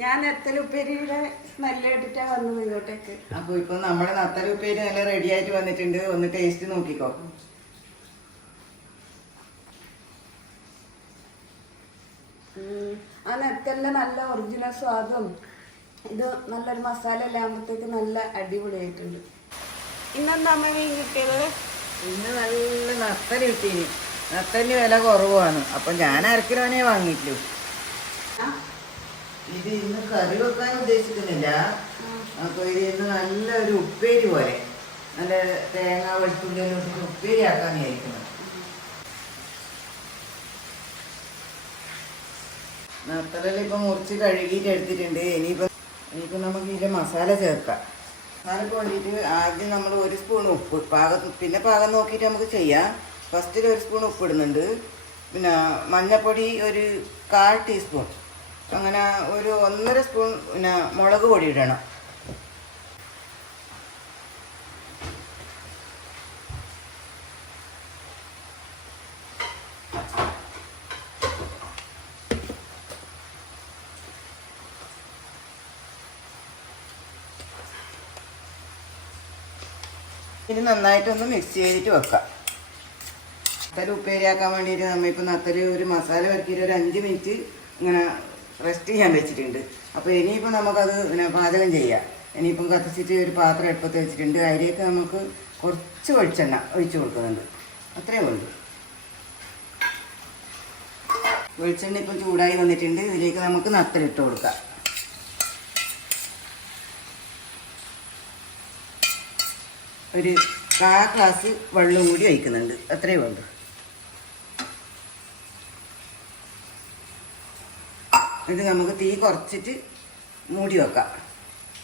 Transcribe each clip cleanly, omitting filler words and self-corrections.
ഞാൻ നെത്തലുപ്പേരിയുടെ സ്മെല്ല് കേട്ടിട്ടാ വന്നത് ഇങ്ങോട്ടേക്ക്. അപ്പൊ ഇപ്പൊ നമ്മുടെ നത്തലുപ്പേരി നല്ല റെഡി ആയിട്ട് വന്നിട്ടുണ്ട്. ഒന്ന് ടേസ്റ്റ് നോക്കിക്കോ. ആ നെത്തലിന്റെ നല്ല ഒറിജിനൽ സ്വാദും ഇത് നല്ലൊരു മസാല എല്ലാം ആകുമ്പോഴത്തേക്ക് നല്ല അടിപൊളിയായിട്ടുണ്ട്. ഇന്നെന്താ അമ്മ മീൻ കിട്ടിയത്? ഇന്ന് നല്ല നത്തല് കിട്ടീന്. നത്തലിന് വില കുറവാണ്. അപ്പൊ ഞാൻ അരക്കിലോനെ വാങ്ങിയിട്ടു. ഇത് ഇന്ന് കറി വെക്കാൻ ഉദ്ദേശിക്കുന്നില്ല. അപ്പൊ ഇത് ഇന്ന് നല്ലൊരു ഉപ്പേരി പോലെ നല്ല തേങ്ങ വെളുത്തുള്ളി ഇട്ടിട്ട് ഉപ്പേരി ആക്കാൻ വിചാരിക്കുന്നത്. നത്തലെല്ലാം ഇപ്പൊ മുറിച്ച് കഴുകിയിട്ട് എടുത്തിട്ടുണ്ട്. ഇനിയിപ്പോ നമുക്ക് ഇതിന്റെ മസാല ചേർക്കാം. മസാലക്ക് വേണ്ടിയിട്ട് ആദ്യം നമ്മൾ 1 സ്പൂൺ ഉപ്പ് പിന്നെ പാകം നോക്കിയിട്ട് നമുക്ക് ചെയ്യാം. ഫസ്റ്റിൽ 1 സ്പൂൺ ഉപ്പ് ഇടുന്നുണ്ട്. പിന്നെ മഞ്ഞൾപ്പൊടി ഒരു 1/4 ടീസ്പൂൺ, അങ്ങനെ ഒരു 1.5 സ്പൂൺ പിന്നെ മുളക് പൊടി ഇടണം. ഇത് നന്നായിട്ടൊന്ന് മിക്സ് ചെയ്തിട്ട് വെക്കാം. നത്തല് ഉപ്പേരിയാക്കാൻ വേണ്ടിയിട്ട് നമ്മളിപ്പോൾ നത്തല് ഒരു മസാല വരക്കിയിട്ട് ഒരു 5 മിനിറ്റ് ഇങ്ങനെ റെസ്റ്റ് ചെയ്യാൻ വെച്ചിട്ടുണ്ട്. അപ്പോൾ ഇനിയിപ്പോൾ നമുക്കത് പിന്നെ പാചകം ചെയ്യാം. ഇനിയിപ്പം കത്തിച്ചിട്ട് ഒരു പാത്രം അടുപ്പത്ത് വെച്ചിട്ടുണ്ട്. അതിലേക്ക് നമുക്ക് കുറച്ച് വെളിച്ചെണ്ണ ഒഴിച്ച് കൊടുക്കുന്നുണ്ട്. അത്രയേ ഉള്ളൂ. വെളിച്ചെണ്ണ ഇപ്പം ചൂടായി വന്നിട്ടുണ്ട്. ഇതിലേക്ക് നമുക്ക് നത്തലിട്ട് കൊടുക്കാം. ഒരു 1/4 ഗ്ലാസ് വെള്ളം കൂടി ഒഴിക്കുന്നുണ്ട്. അത്രയേ വേണ്ടു. ഇത് നമുക്ക് തീ കുറച്ചിട്ട് മൂടി വെക്കാം.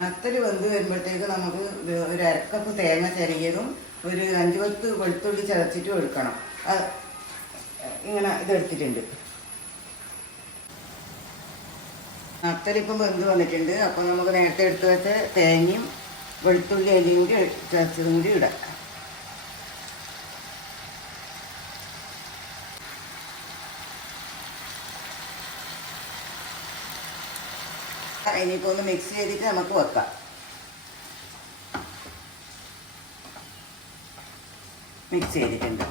നത്തല് വെന്ത് വരുമ്പോഴത്തേക്ക് നമുക്ക് ഒരു 1/2 കപ്പ് തേങ്ങ ചിരകിയതും ഒരു 5-10 വെളുത്തുള്ളി ചതച്ചിട്ടും എടുക്കണം. ഇങ്ങനെ ഇതെടുത്തിട്ടുണ്ട്. നത്തലിപ്പം വെന്ത് വന്നിട്ടുണ്ട്. അപ്പോൾ നമുക്ക് നേരത്തെ എടുത്ത് വെച്ച തേങ്ങയും വെളുത്തുള്ളി അരിയും കൂടി ചതച്ചതും കൂടി ഇടാം. ഇനിയിപ്പോൾ ഒന്ന് മിക്സ് ചെയ്തിട്ട് നമുക്ക് വെക്കാം. മിക്സ് ചെയ്തിട്ടുണ്ട്.